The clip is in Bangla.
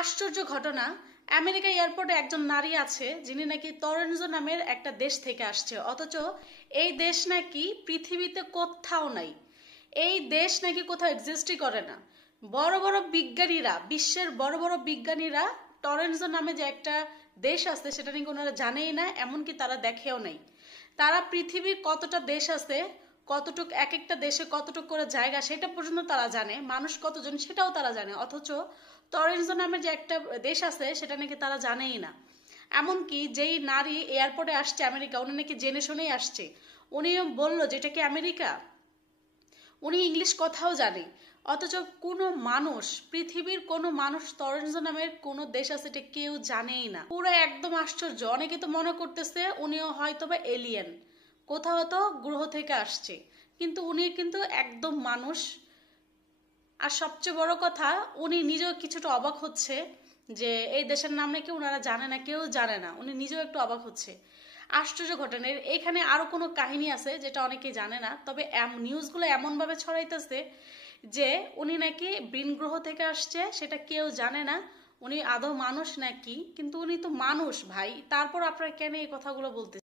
আশ্চর্য ঘটনা, আমেরিকা এয়ারপোর্টে একজন নারী আছে যিনি নাকি তরেনজো নামের একটা দেশ থেকে আসছে, অথচ এই দেশ নাকি পৃথিবীতে কোথাও নাই। এই দেশ নাকি কোথাও এক্সিস্টই করে না। বড় বড় বিজ্ঞানীরা, বিশ্বের বড় বড় বিজ্ঞানীরা টরেনজো নামে যে একটা দেশ আছে সেটা নাকি ওনারা জানেই না, এমনকি তারা দেখেও নাই। তারা পৃথিবীর কতটা দেশ আছে, কতটুক এক একটা দেশে কতটুক করে জায়গা সেটা পর্যন্ত তারা জানে, মানুষ কতজন সেটাও তারা জানে, অথচ টরেনজো নামের যে একটা দেশ আছে সেটা নাকি তারা জানেই না। এমনকি যেই নারী এয়ারপোর্টে আসছে আমেরিকা, উনি নাকি জেনে শুনেই আসছে। উনি বলল যে এটা কি আমেরিকা, উনি ইংলিশ কথাও জানে, অথচ কোনো মানুষ, পৃথিবীর কোনো মানুষ টরেনজো নামের কোনো দেশ আছে এটা কেউ জানেই না। পুরো একদম আশ্চর্য। অনেকে তো মনে করতেছে উনিও হয়তো বা এলিয়েন, কোথাও তো গ্রহ থেকে আসছে, কিন্তু উনি কিন্তু একদম মানুষ। আর সবচেয়ে বড় কথা, উনি নিজেও কিছুটা অবাক হচ্ছে যে এই দেশের নাম নাকি ওনারা জানে না, কেউ জানে না। উনি নিজেও একটু অবাক হচ্ছে। আশ্চর্য ঘটনার এখানে আরো কোনো কাহিনী আছে যেটা অনেকেই জানে না, তবে নিউজগুলো এমনভাবে ছড়াইতেছে যে উনি নাকি ভিন গ্রহ থেকে আসছে, সেটা কেউ জানে না। উনি আদৌ মানুষ নাকি, কিন্তু উনি তো মানুষ ভাই, তারপর আপনারা কেন এই কথাগুলো বলতে